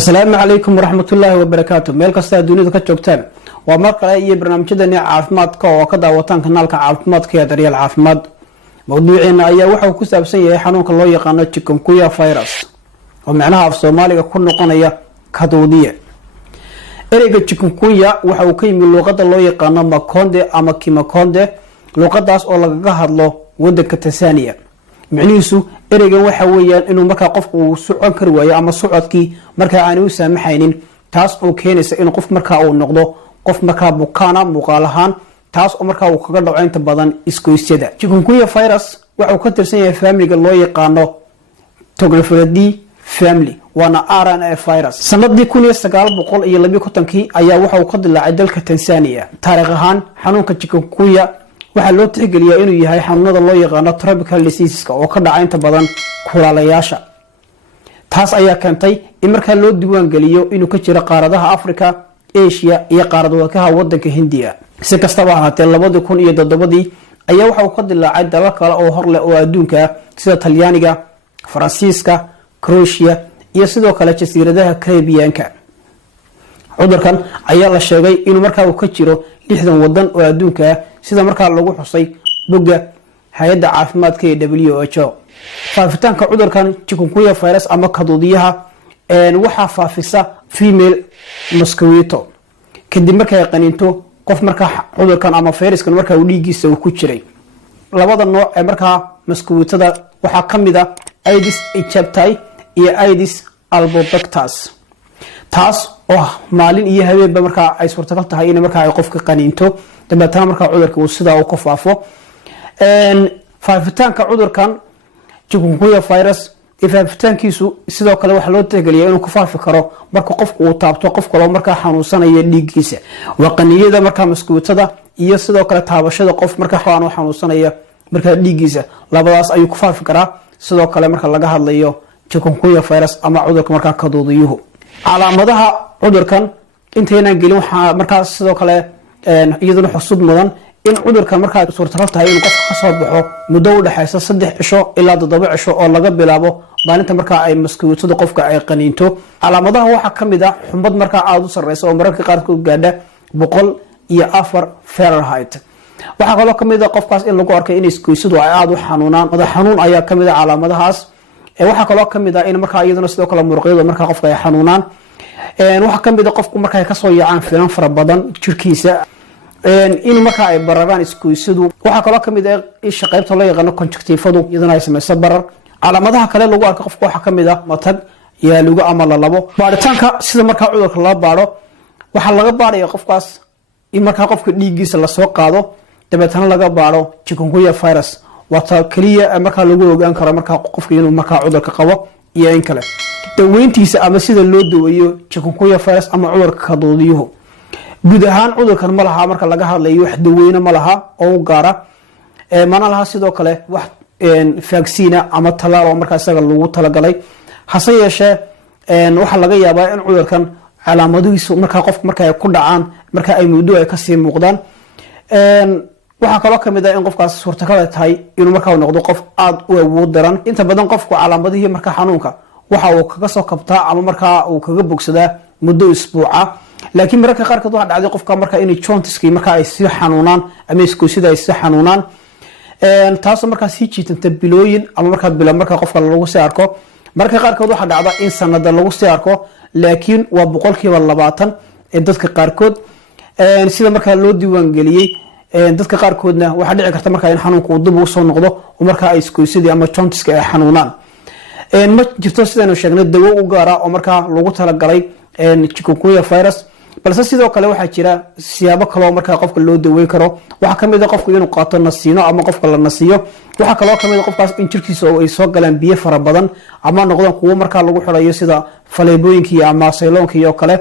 السلام عليكم ورحمة الله وبركاته. ميل كستا دونيدا ka joogtaan waa mar kale iyo barnaamijyadani caafimaadka oo ka daawataan kanaalka caafimaadka ee Daryeel Caafimaad. Mawduuceena ayaa waxa uu ku saabsan yahay xanuunka loo yaqaan chikungunya virus oo macnaha af Soomaaliga ku noqonaya kaduudiye. Ereyga chikungunya waxa uu ka yimid luqadda loo yaqaan Makonde ama Kimakonde, luqadaas oo laga hadlo waddanka Tansaaniya. macnihiisu ereygan waxa weeyaan inuu marka qofku uu socon kari waayo ama socodkii marka aan u saamaxaynin, taas oo keenaysa in qof marka uu noqdo qof marka bukaana muuqaal ahaan, taas oo marka uu kaga dhaco inta badan iskooysyada. Chikungunya virus waxa uu ka tirsan yahay family-ga loo yaqaano Toglopheridae family, waana RNA virus. sanadii 1952 ayaa waxa uu ka dilaacay dalka Tansaaniya. taariikh ahaan xanuunka chikungunya waxa loo tixgeliyaa inuu yahay xanuunada loo yaqaan tropical diseases oo ka dhaca inta badan kulaalayaasha. taas ayaa keentay in marka loo diiwaan geliyo inuu ka jiro qaaradaha Afrika, Asia iyo qaaradaha waddanka Hindiya. si kastaba ha ahaatee 2007 ayaa waxa uu ka dilaacay dalal kale oo hor leh oo adduunka sida Talyaaniga, Faransiiska, Croatia iyo sidoo kale jasiiradaha Caribbean-ka. cudurkan ayaa la sheegay inuu markaa uu ka jiro 60 wadan oo adduunka ah, sida markaa lagu xusay bogga hay'adda caafimaadka ee WHO. faafitaanka cudurkan chikungunya virus ama kaduudiyaha waxa faafisa female mosquito kadib markay qaniinto qof markaa cudurkan ama viruskan markaa uu dhiigiisa uu ku jiray. labada nooc ee markaa mosquitada waxa kamid ah Aedes aegypti iyo Aedes albopictus, taas oo maalin iyo habeenba marka ay suurtagal tahay in marka ay qofka qaniinto dabeetana marka cudurka uu sida uu ku faafo. faafitaanka cudurkan chikungunya virus faafitaankiisu sidoo kale waxa loo tixgeliyaa inuu ku faafi karo marka qofku uu taabto qof kale marka xanuunsanaya dhiiggiisa. waa qaniyada marka mosquitada iyo sidoo kale taabashada qof marka xanuunsanaya marka dhiiggiisa, labadaas ayuu ku faafi karaa. sidoo kale marka laga hadlayo chikungunya virus ama cudurka marka kaduudiyuhu, calaamadaha cudurkan intayna gelin waxa marka sidoo kale iyaduna xusud mudan in cudurkan marka suurtagal tahay in qofka ka soo baxo muddo u dhaxaysa 3 cisho ilaa 7 cisho oo laga bilaabo maalinta marka ay mosquitada qofka ay qaniinto. calaamadaha waxa kamid ah xumad marka aad u sareysa oo mararka qaar ku gaadha 104 Fahrenheit. waxa kaloo kamid ah qofkaas in lagu arkay in iskooysadu ay aad u xanuunaan, madax xanuun ayaa kamid ah calaamadahaas. waxa kaloo kamid ah in marka iyaduna sidoo kale muruqyada marka qofka ay xanuunaan. waxa kamid ah qofku marka ay ka soo yaacaan finan fara badan jirkiisa, in marka ay bararaan iskooysadu. waxa kaloo kamid ah isha qaybta loo yaqaan conjunctivadu iyaduna ay samayso barar. calaamadaha kale lagu arko qofka waxa kamid ah matag iyo lugu ama lalabo. baaritaanka sida marka cudurka la baaro waxa laga baarayaa qofkaas in marka qofka dhiiggiisa la soo qaado dabeetana laga baaro chikungunya virus. wata kaliya marka lagu ogaan karo marka qofka inuu marka cudurka qabo iyo in kale. daweyntiisa ama sida loo daweeyo chikungunya virus ama cudurka kaduudiyuhu, guud ahaan cudurkan ma laha marka laga hadlayo wax daweyne ma laha oo gaara, mana laha sidoo kale wax vaccine ama talaal oo marka isaga lagu talagalay. hase yeeshee waxa laga yaabaa in cudurkan calaamadihiisu marka qofka marka ay ku dhacaan marka ay muddo ay ka sii muuqdaan. waxa kaloo kamid ah in qofkaas suurtagal tahay inuu marka noqdo qof aad u awood daran. inta badan qofku calaamadihii marka xanuunka waxa uu kaga soo kabtaa ama marka uu kaga bogsadaa muddo isbuuca, laakiin marka qaar kood waxa dhacday qofka marka in jaundice marka ay si xanuunaan ama iskooysida ay si xanuunaan, taas marka si jiitanta bilooyin ama marka bilo marka qofka lagu soo arko. marka qaar kood waxa dhacda in sanada lagu soo arko, laakiin waa 20% ee dadka qaar kood sida marka loo diiwaan geliyay. dadka qaar koodna waxa dhici karta marka in xanuunku uu dib u soo noqdo oo marka ay iskooysadii ama jaundice ay xanuunaan. ma jirto sidaan sheegnay dawo u gaara oo marka lagu talagalay chikungunya virus, balse sidoo kale waxa jira siyaabo kale oo marka qofka loo daweyn karo. waxa kamid ah qofku inuu qaato nasiino ama qofka la nasiyo. waxa kaloo kamid ah qofkaas in jirkiisa ay soo galaan biyo fara badan ama noqdaan kuwo marka lagu xirayo sida faleebooyinka ama sayloonka iyo kale,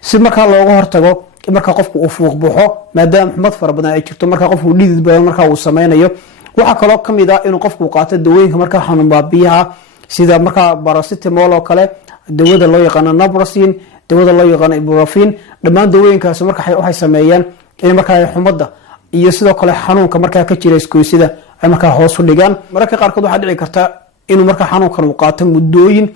si marka looga hortago marka qofku uu fuuq buuxo maadaama xumad fara badan ay jirto marka qofku dhidid badan marka uu sameeyo. waxa kaloo kamid ah inuu qofku qaato dawooyinka marka xanuun baabiyaha sida marka paracetamol oo kale, dawada loo yaqaan naproxen, dawada loo yaqaan ibuprofen. dhammaan dawooyinkaas marka waxay sameeyaan in marka ay xumada iyo sidoo kale xanuunka marka ka jira iskooysida ay marka hoos u dhigaan. marka qaar kood waxa dhici karta inuu marka xanuunkan uu qaato muddooyin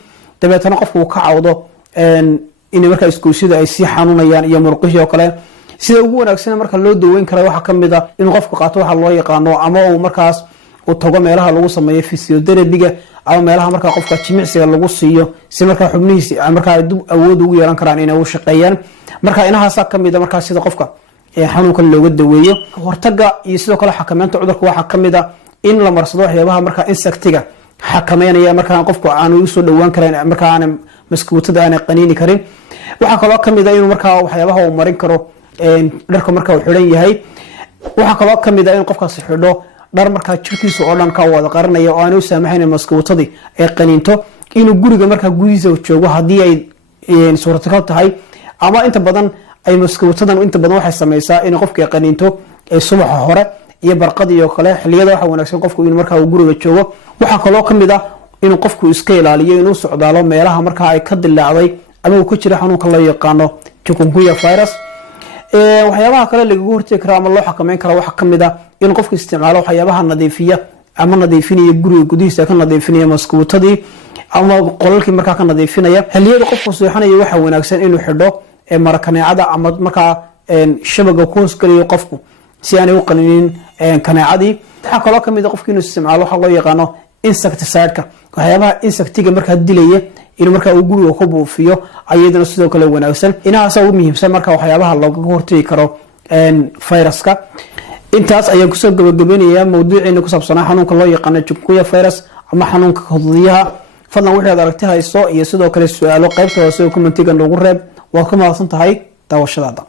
dabeetana qofku uu ka cawdo in marka iskooshida ay si xanuunayaan iyo murqihii oo kale sida ugu wanaagsan marka loo daweyn karo waxa kamid ah in qofku qaato waxa loo yaqaano ama uu markaas uu tago meelaha lagu sameeyo physiotherapy ama meelaha marka qofka jimicsiga lagu siiyo si marka xubnihiisa marka ay awood ugu yeelan karaan inay u shaqeeyaan marka inahaas kamid ah marka sida qofka xanuunka looga daweeyo hortaga iyo sidoo kale xakameynta cudurka waxa kamid ah in la marsado waxyaabaha marka insectiga xakameynaya marka qofku aan u soo dhawaan karin marka aan maskuutada aan qaniini karin waxa kale oo kamid ah in marka waxyaabaha uu marin karo dharka marka uu xiran yahay waxa kale oo kamid ah in qofkaas xidho dhar marka jirkiisa oo dhan ka wada qaranaya oo aan u saamaxayn maskuutadii ay qaniinto inuu guriga marka gudihiisa joogo hadii ay suurtagal tahay ama inta badan ay maskuutadan inta badan waxay sameeysaa in qofka qaniinto ay subaxa hore iyo barqadii oo kale xilliyada waxa wanaagsan qofku in marka uu guriga joogo waxa kale oo kamid ah in qofku iska ilaaliyo inuu socdaalo meelaha marka ay ka dilaacday ama uu ku jiro xanuunka loo yaqaano chikungunya virus waxyaabaha kale laga hortagi karo ama loo xakameyn karo waxa kamid ah in qofku isticmaalo waxyaabaha nadiifiya ama nadiifinaya guriga gudihiisa ka nadiifinaya maskuutadii ama qolalkii marka ka nadiifinaya xilliyada qofku seexanayo waxa wanaagsan inuu xidho marakaneecada ama marka shabaga ku hoos galiyo qofku si aan u qalinin kaneecadii waxa kale oo kamid ah qofku inuu isticmaalo waxa loo yaqaano insecticide-ka waxyaabaha insectiga marka dilaya in marka uu guriga ku buufiyo ayadana sidoo kale wanaagsan inaas ugu muhiimsan marka waxyaabaha looga hortagi karo viruska intaas ayaan kusoo gabagabeynayaa mawduuceena ku saabsan xanuunka loo yaqaano chikungunya virus ama xanuunka huddiyaha fadlan wixii aad aragti hayso iyo sidoo kale su'aalo qaybta hoose ee commentiga noogu reeb waa ka mahadsan tahay daawashadaada